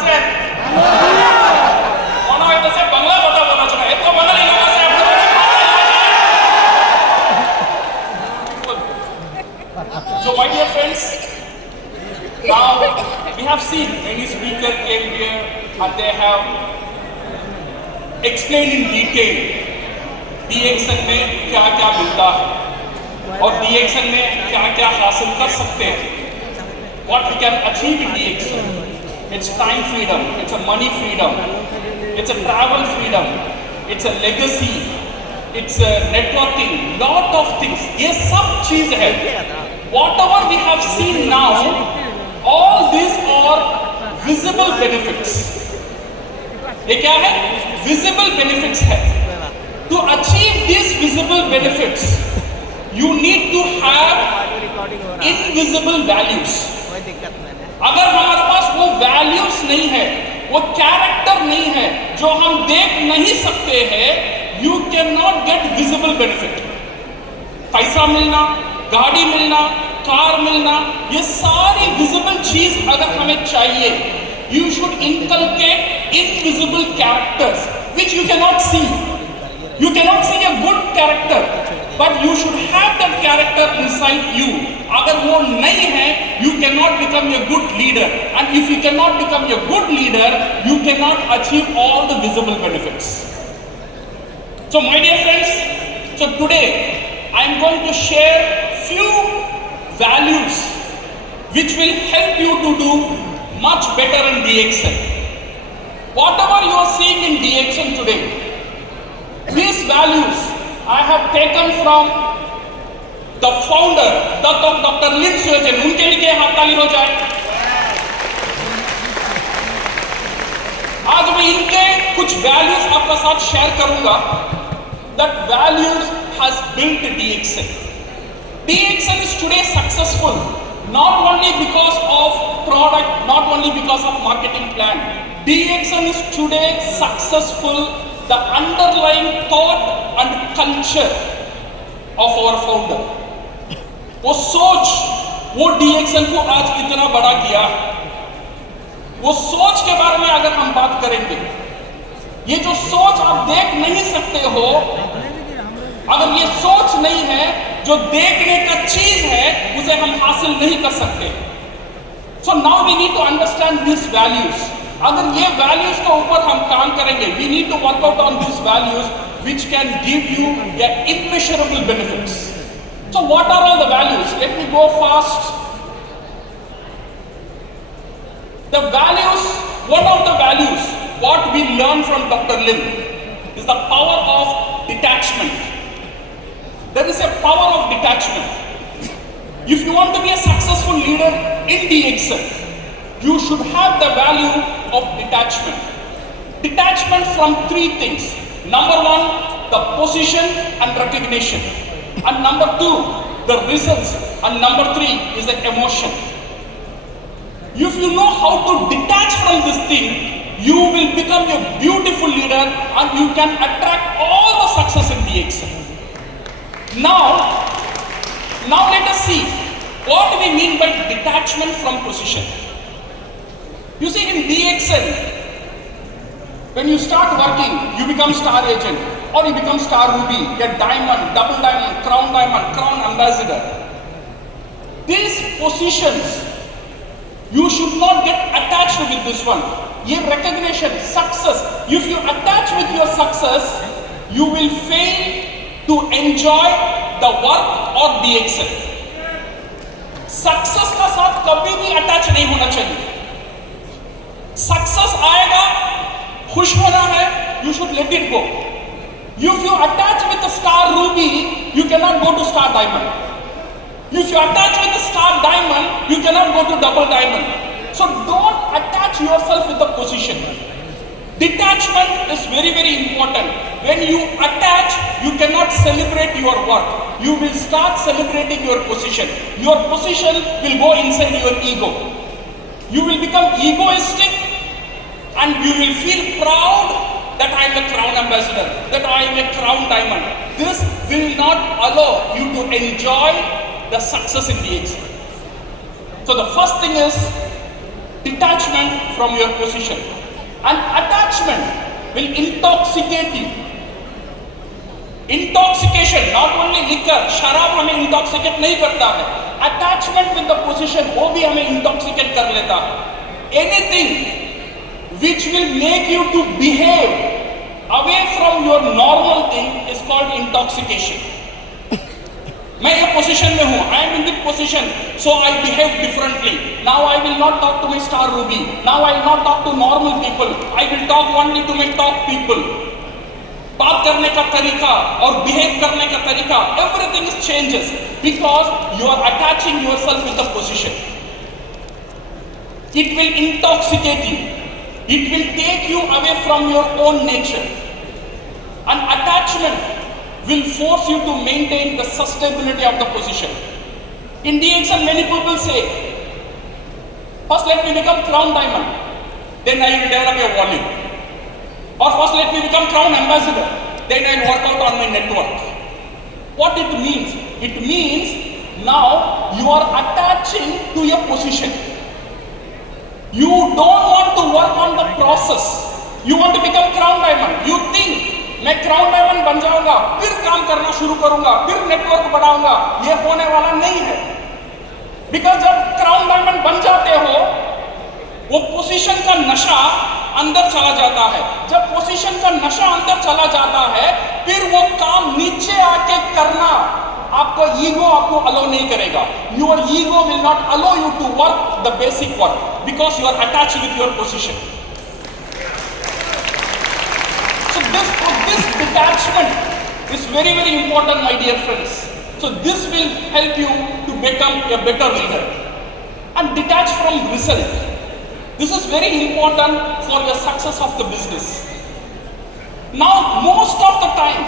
আছে মনে হইতেছে বাংলা কথা বলা যায় এত বাঙালি লোক আছে আপনাদের So my dear friends, now we have seen many speakers came here and they have explained in detail DXN में क्या क्या मिलता है और DXN में क्या क्या हासिल कर सकते हैं. What we can achieve in DXN. It's time freedom, it's a money freedom, it's a travel freedom, it's a legacy, it's a networking, lot of things. ये सब चीज है. Whatever we have seen now, all these are visible benefits. ये क्या है? Visible benefits है. To achieve these visible benefits, you need to have invisible values. अगर हमारे पास वो वैल्यूज नहीं है, वो कैरेक्टर नहीं है, जो हम देख नहीं सकते हैं, you can not gate visible benefit. पैसा मिलना, गाड़ी मिलना, कार मिलना, ये सारी विजिबल चीज अगर हमें चाहिए, you should inculcate invisible characters which you cannot see. You cannot see a good character, but you should have that character inside you. अगर वो नहीं है, you cannot become a good leader. And if you cannot become a good leader, you cannot achieve all the visible benefits. So my dear friends, so today I am going to share few values which will help you to do much better in DXN. Whatever you are seeing in DXN today, these values I have taken from the founder, Dr. Lin Suojin. उनके लिए हाथ ताली हो जाए. आज मैं इनके कुछ values आपका साथ शेयर करूंगा. That values has built DXN. DXN is today successful not only because of product, not only because of marketing plan. DXN is today successful. The underlying thought and culture of our founder. वो सोच, वो DXN को आज इतना बड़ा किया. वो सोच के बारे में अगर हम बात करेंगे, ये जो सोच आप देख नहीं सकते हो, अगर ये सोच नहीं है, जो देखने का चीज है, उसे हम हासिल नहीं कर सकते. So now we need to understand these values. अगर ये वैल्यूज के ऊपर हम काम करेंगे, we need to work out on these values which can give you the immeasurable benefits. So what are all the values? Let me go fast. The values, one of the values, what we learn from Dr. Lin is the power of detachment. There is a power of detachment. If you want to be a successful leader in DXN, you should have the value of detachment. Detachment from three things. Number one, the position and recognition. And number two, the results. And number three is the emotion. If you know how to detach from this thing, you will become a beautiful leader and you can attract all the success in DXN. Now let us see what we mean by detachment from position. You see, in DXN, when you start working, you become star agent or you become star ruby, get diamond, double diamond, crown ambassador. These positions, you should not get attached with this one. Ye recognition, success. If you attach with your success, you will fail to enjoy the work or DXN. Success का साथ कभी भी attach नहीं होना चाहिए. Success आएगा, खुश होना है, you should let it go. If you attach with the star ruby, you cannot go to star diamond. If you attach with the star diamond, you cannot go to double diamond. So don't attach yourself with the position. Detachment is very, very important. When you attach, you cannot celebrate your work. You will start celebrating your position. Your position will go inside your ego. You will become egoistic and you will feel proud that I am a crown ambassador, that I am a crown diamond. This will not allow you to enjoy the success in DXN. So the first thing is detachment from your position. And attachment will intoxicate you. Intoxication, not only liquor, शराब हमें intoxicate नहीं करता है. Attachment with the position, वो भी हमें intoxicate कर लेता है. Anything which will make you to behave away from your normal thing is called intoxication. मैं ये पोजीशन में हूँ, I am in this position, so I behave differently. Now I will not talk to my star Ruby. Now I will not talk to normal people. I will talk only to my top people. बात करने का तरीका और behave करने का तरीका, everything is changes because you are attaching yourself with the position. It will intoxicate you. It will take you away from your own nature. An attachment will force you to maintain the sustainability of the position. In DXN, many people say, first let me become crown diamond, then I will develop a volume. Or first let me become crown ambassador, then I will work out on my network. What it means? It means now you are attaching to your position. You don't want to work on the process. You want to become crown diamond. You think मैं crown diamond बन जाऊंगा, फिर काम करना शुरू करूंगा, फिर network बढ़ाऊंगा. ये होने वाला नहीं है. बिकॉज जब क्राउन डायमंड बन जाते हो, वो पोजीशन का नशा अंदर चला जाता है. जब पोजीशन का नशा अंदर चला जाता है, फिर वो काम नीचे आके करना आपका ईगो आपको अलो नहीं करेगा. Your ego will not allow you to work the basic work because you are attached with your position. This detachment is very, very important, my dear friends. So this will help you to become a better leader. And detach from result. This is very important for the success of the business. Now, most of the time,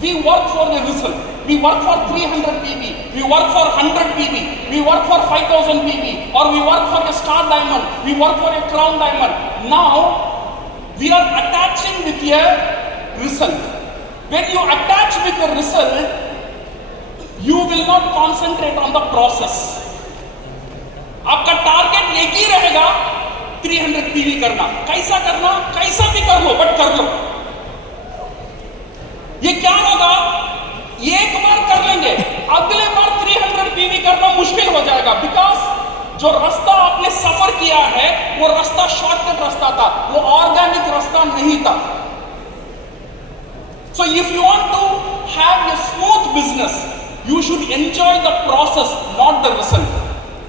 we work for the result. We work for 300 PV, we work for 100 PV, we work for 5000 PV, or we work for a star diamond, we work for a crown diamond. Now, we are attaching with a result. When you attach with the result, you will not concentrate on the process. आपका target एक ही रहेगा 300 PV करना. कैसा करना, कैसा भी कर लो, but कर लो. ये क्या होगा, एक बार कर लेंगे, अगले बार 300 PV करना मुश्किल हो जाएगा. बिकॉज जो रास्ता आपने सफर किया है, वो रास्ता शॉर्टकट रास्ता था, वो ऑर्गेनिक रास्ता नहीं था. So if you want to have a smooth business, you should enjoy the process, not the result.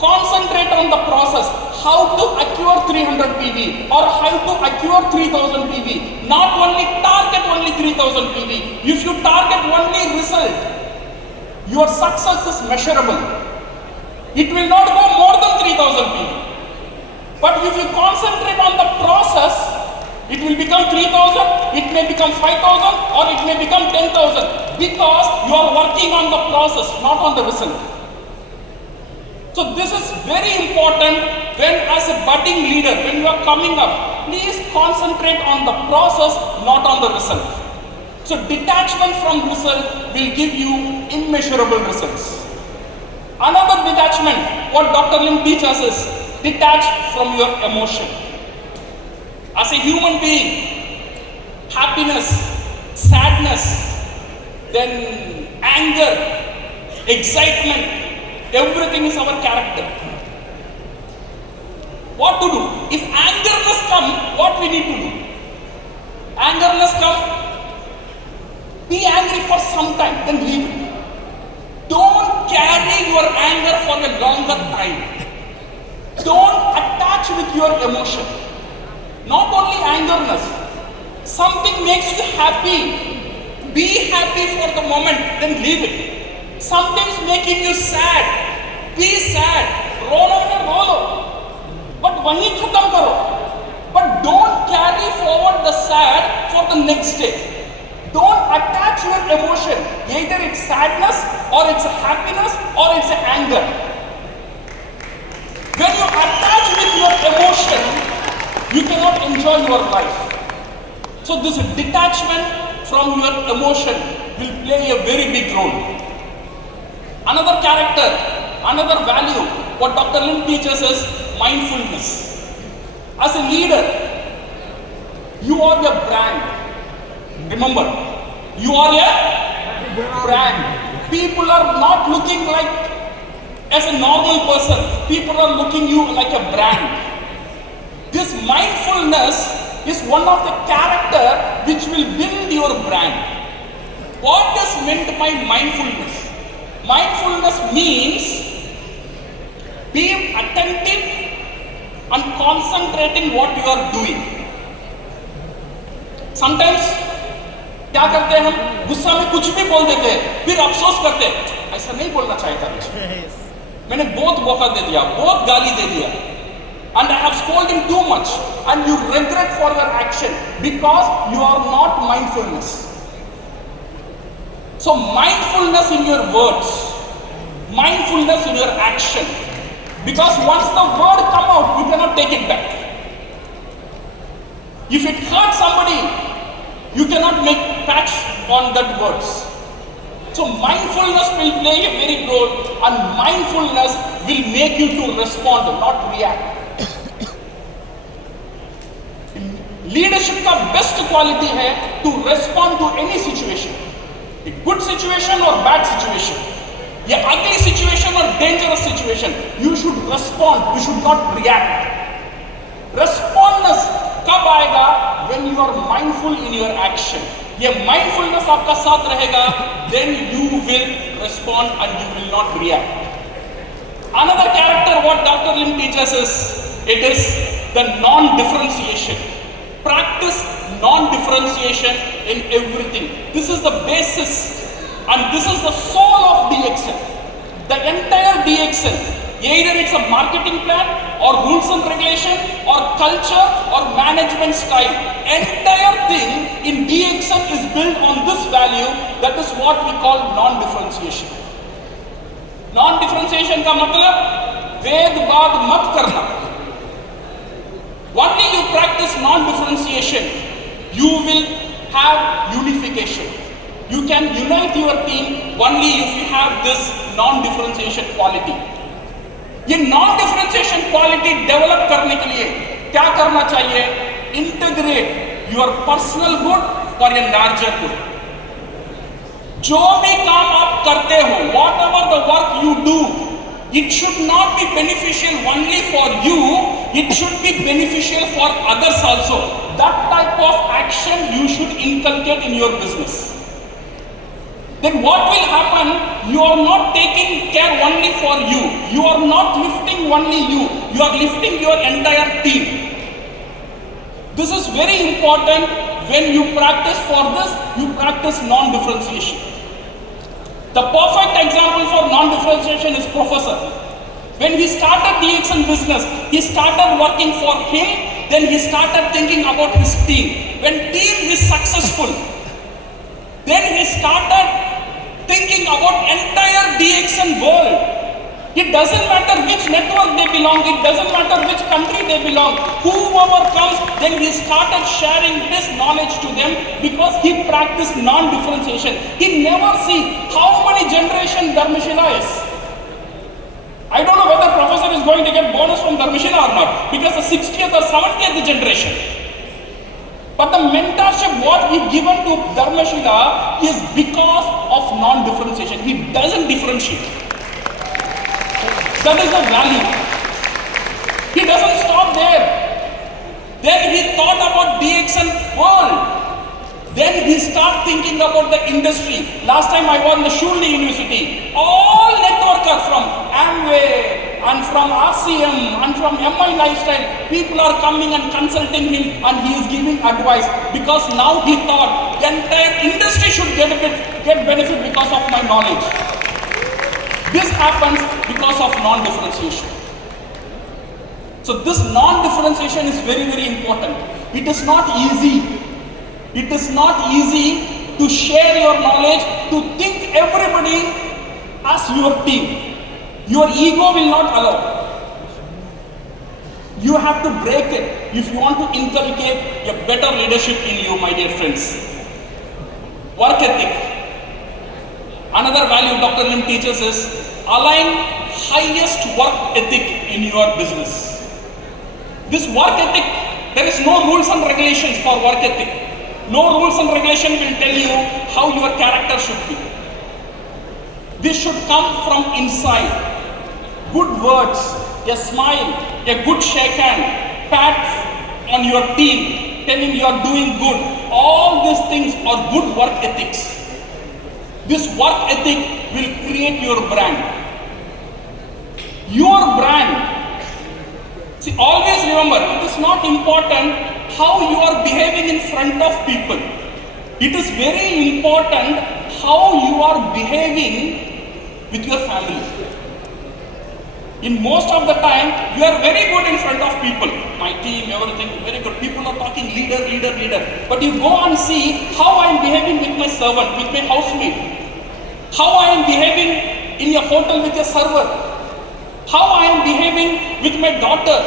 Concentrate on the process, how to acquire 300 PV or how to acquire 3000 PV. Not only target only 3000 PV. If you target only result, your success is measurable. It will not go more than 3000 PV. But if you concentrate on the process, it will become 3000, it may become 5000, or it may become 10,000 because you are working on the process, not on the result. So this is very important when as a budding leader, when you are coming up, please concentrate on the process, not on the result. So detachment from result will give you immeasurable results. Another detachment, what Dr. Lim teaches is detach from your emotion. As a human being, happiness, sadness, then anger, excitement, everything is our character. What to do? If angerness comes, what we need to do? Angerness comes, be angry for some time, then leave it. Don't carry your anger for a longer time. Don't attach with your emotion. Not only angerness, something makes you happy, be happy for the moment, then leave it. Something's making you sad, be sad, रोना है रो, but वहीं खत्म करो. But don't carry forward the sad for the next day. Don't attach your emotion. Either it's sadness, or it's happiness, or it's anger. When you attach with your emotion, you cannot enjoy your life. So this detachment from your emotion will play a very big role. Another character, another value, what Dr. Lim teaches is mindfulness. As a leader, you are the brand. Remember, you are a brand. People are not looking like as a normal person. People are looking you like a brand. This mindfulness is one of the character which will build your brand. What is meant by mindfulness? Mindfulness means being attentive and concentrating what you are doing. Sometimes क्या करते हैं हम, गुस्सा में कुछ भी बोल देते हैं, फिर अफसोस करते हैं, ऐसा नहीं बोलना चाहिए था मुझे, मैंने बहुत मौका दे दिया, बहुत गाली दे दिया, and I have scolded him too much, and you regret for your action because you are not mindfulness. So mindfulness in your words, mindfulness in your action, because once the word come out, you cannot take it back. If it hurts somebody, you cannot make patch on that words. So mindfulness will play a very role, and mindfulness will make you to respond, not react. Leadership का best quality है to respond to any situation, a good situation or bad situation, a ugly situation or dangerous situation. You should respond. You should not react. Respondness कब आएगा? When you are mindful in your action. ये mindfulness आपका साथ रहेगा, then you will respond and you will not react. Another character what Dr. Lim teaches is, it is the non-differentiation. Practice non-differentiation in everything. This is the basis and this is the soul of DXN. The entire DXN, either it's a marketing plan or rules and regulation or culture or management style, entire thing in DXN is built on this value. That is what we call non-differentiation. Non-differentiation का मतलब भेदभाव मत करना. Only you practice non-differentiation, you will have unification. You can unite your team only if you have this non-differentiation quality. ये non-differentiation quality develop करने के लिए क्या करना चाहिए? Integrate your personal good for a larger good. जो भी काम आप करते हो, whatever the work you do, it should not be beneficial only for you, it should be beneficial for others also. That type of action you should inculcate in your business. Then what will happen? You are not taking care only for you. You are not lifting only you. You are lifting your entire team. This is very important. When you practice for this, you practice non-differentiation. The perfect example for non-differentiation is Professor. When he started DXN business, he started working for him, then he started thinking about his team. When team is successful, then he started thinking about entire DXN world. It doesn't matter which network they belong, it doesn't matter which country they belong. Whoever comes, then he started sharing his knowledge to them because he practiced non-differentiation. He never see how many generation Dharmashila is. I don't know whether Professor is going to get bonus from Dharmashila or not, because the 60th or 70th generation. But the mentorship what he given to Dharmashila is because of non-differentiation. He doesn't differentiate. That is the value. He doesn't stop there. Then he thought about DXN world. Then he started thinking about the industry. Last time I was in the Shulli University. All networkers from Amway and from RCM and from MI Lifestyle, people are coming and consulting him and he is giving advice because now he thought the entire industry should get benefit because of my knowledge. This happens because of non-differentiation. So this non-differentiation is very, very important. It is not easy. It is not easy to share your knowledge, to think everybody as your team. Your ego will not allow. You have to break it if you want to inculcate a better leadership in you, my dear friends. Work ethic. Another value Dr. Lim teaches is align highest work ethic in your business. This work ethic, there is no rules and regulations for work ethic. No rules and regulation will tell you how your character should be. This should come from inside. Good words, a smile, a good shake hand, pat on your team, telling you are doing good. All these things are good work ethics. This work ethic will create your brand. Your brand. See, always remember, it is not important how you are behaving in front of people. It is very important how you are behaving with your family. In most of the time, you are very good in front of people. My team, everything, very good. People are talking leader, leader, leader. But you go and see how I am behaving with my servant, with my housemate. How I am behaving in a hotel with a server. How I am behaving with my daughter.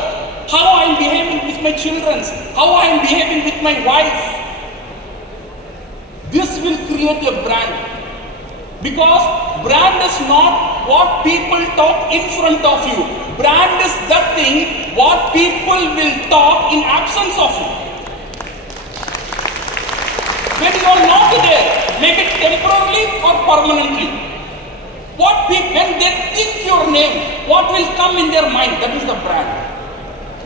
How I am behaving with my children. How I am behaving with my wife. This will create a brand. Because brand is not what people talk in front of you. Brand is that thing what people will talk in absence of you. When you are not there, make it temporarily or permanently. When they think your name, what will come in their mind? That is the brand.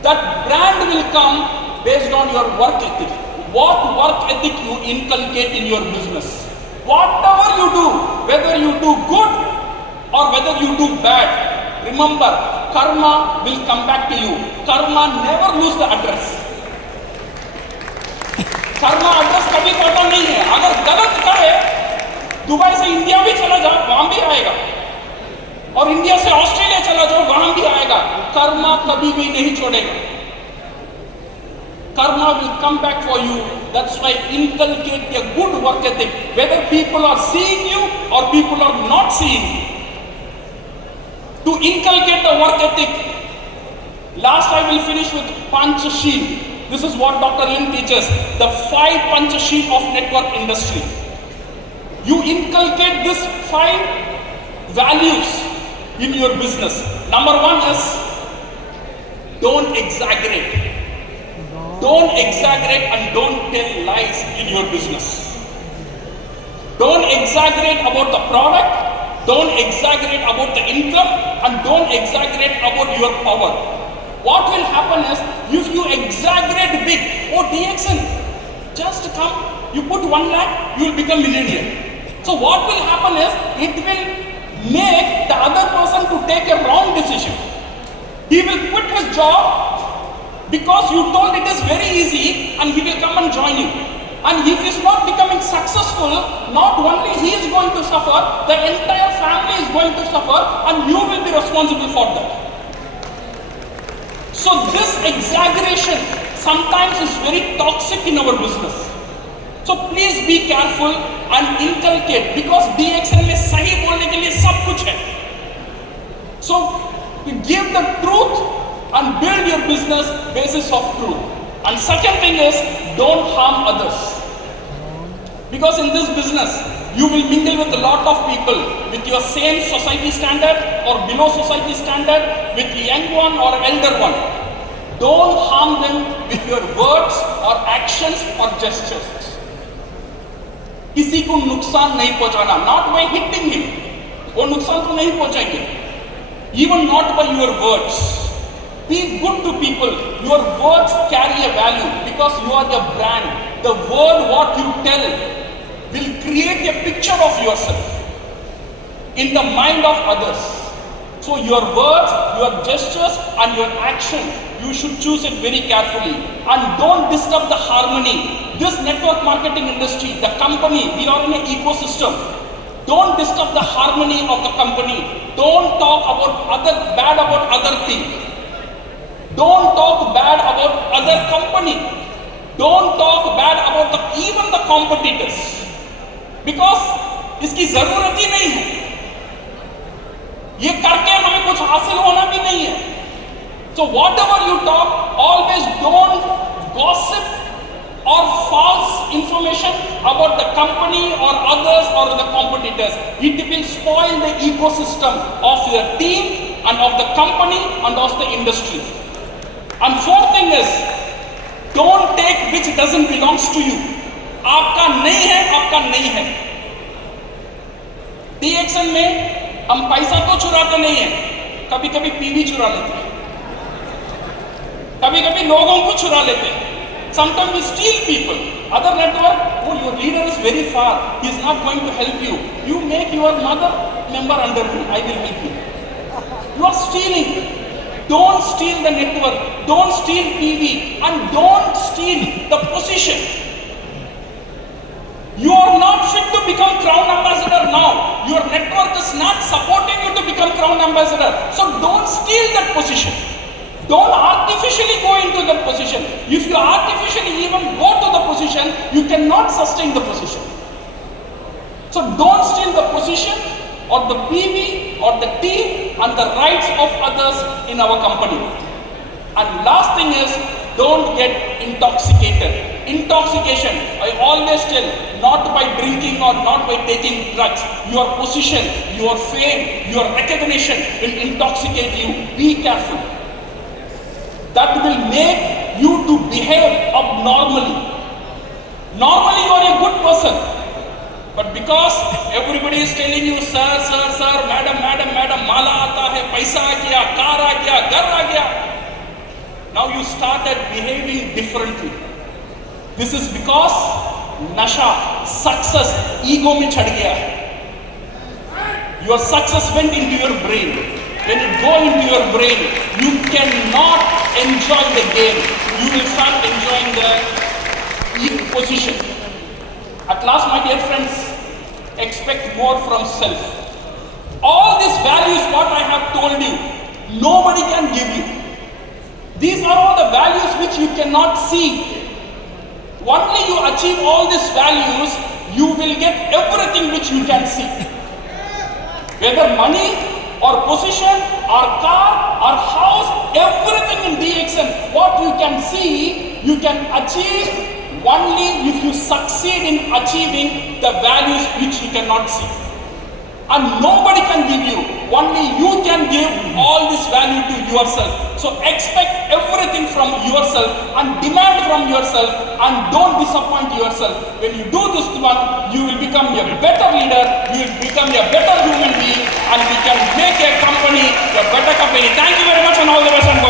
That brand will come based on your work ethic. What work ethic you inculcate in your business. Whatever you do, whether you do good or whether you do bad, remember, karma will come back to you. Karma never lose the address. karma address कभी खोटा नहीं है. अगर गलत करे, Dubai से India भी चला जाओ, वहां भी आएगा. और इंडिया से ऑस्ट्रेलिया चला जाओ, वहां भी आएगा. कर्मा कभी भी नहीं छोड़ेगा. Karma will come back for you. That's why inculcate a good work ethic. Whether people are seeing you or people are not seeing you. To inculcate the work ethic, last I will finish with Panchasheel. This is what Dr. Lim teaches. The 5 Panchasheel of network industry. You inculcate these 5 values in your business. Number 1 is don't exaggerate. Don't exaggerate and don't tell lies in your business. Don't exaggerate about the product, don't exaggerate about the income, and don't exaggerate about your power. What will happen is, if you exaggerate big, oh DXN, just come, you put 1 lakh, you will become millionaire. So what will happen is, it will make the other person to take a wrong decision. He will quit his job because you told it is very easy and he will come and join you. And if he is not becoming successful, not only he is going to suffer, the entire family is going to suffer and you will be responsible for that. So this exaggeration sometimes is very toxic in our business. So please be careful and inculcate, because DXN में सही बोलने के लिए सब कुछ है. So give the truth and build your business basis of truth. And second thing is, don't harm others. Because in this business, you will mingle with a lot of people with your same society standard or below society standard, with the young one or elder one. Don't harm them with your words or actions or gestures. किसी को नुकसान नहीं पहुंचाना, not by hitting him. वो नुकसान तो नहीं पहुंचाएंगे. Even not by your words. Be good to people. Your words carry a value because you are the brand. The word what you tell will create a picture of yourself in the mind of others. So your words, your gestures and your action, you should choose it very carefully. And don't disturb the harmony. This network marketing industry, the company, we are in an ecosystem. Don't disturb the harmony of the company. Don't talk bad about other things. Don't talk bad about other company. Don't talk bad about even the competitors. Because इसकी जरूरत ही नहीं है. ये करके हमें कुछ हासिल होना भी नहीं है. So whatever you talk, always don't gossip or false information about the company or others or the competitors. It will spoil the ecosystem of your team and of the company and of the industry. And fourth thing is, don't take which doesn't belongs to you. आपका नहीं है, आपका नहीं है. DXN में हम पैसा तो चुराते नहीं है, कभी कभी पीवी चुरा लेते हैं, कभी कभी लोगों को चुरा लेते हैं. Sometimes we steal people. Other network, oh, your leader is very far, he is not going to help you. You make your mother member under me, I will help you. You are stealing. Don't steal the network, don't steal PV, and don't steal the position. You are not fit to become crown ambassador now. Your network is not supporting you to become crown ambassador. So don't steal that position. Don't artificially go into that position. If you artificially even go to the position, you cannot sustain the position. So don't steal the position or the PV or the team and the rights of others in our company. And last thing is, don't get intoxicated. Intoxication, I always tell, not by drinking or not by taking drugs. Your position, your fame, your recognition will intoxicate you. Be careful. That will make you to behave abnormally. Normally you are a good person, but because everybody is telling you, sir, sir, sir, madam, madam, madam, mala aata hai, paisa aa gaya, car aa gaya, ghar aa gaya, now you started behaving differently. This is because nasha, success, ego mein chad gaya. Your success went into your brain. When it go into your brain, you cannot enjoy the game. You will start enjoying the position. At last, my dear friends, expect more from self. All these values, what I have told you, nobody can give you. These are all the values which you cannot see. Only you achieve all these values, you will get everything which you can see. Whether money, or position, or car, or house, everything in DXN, what you can see, you can achieve only if you succeed in achieving the values which you cannot see. And nobody can give you, only you can give all this value to yourself. So expect everything from yourself and demand from yourself and don't disappoint yourself. When you do this one, you will become a better leader, you will become a better human being, and we can make a company a better company. Thank you very much and all the best and go.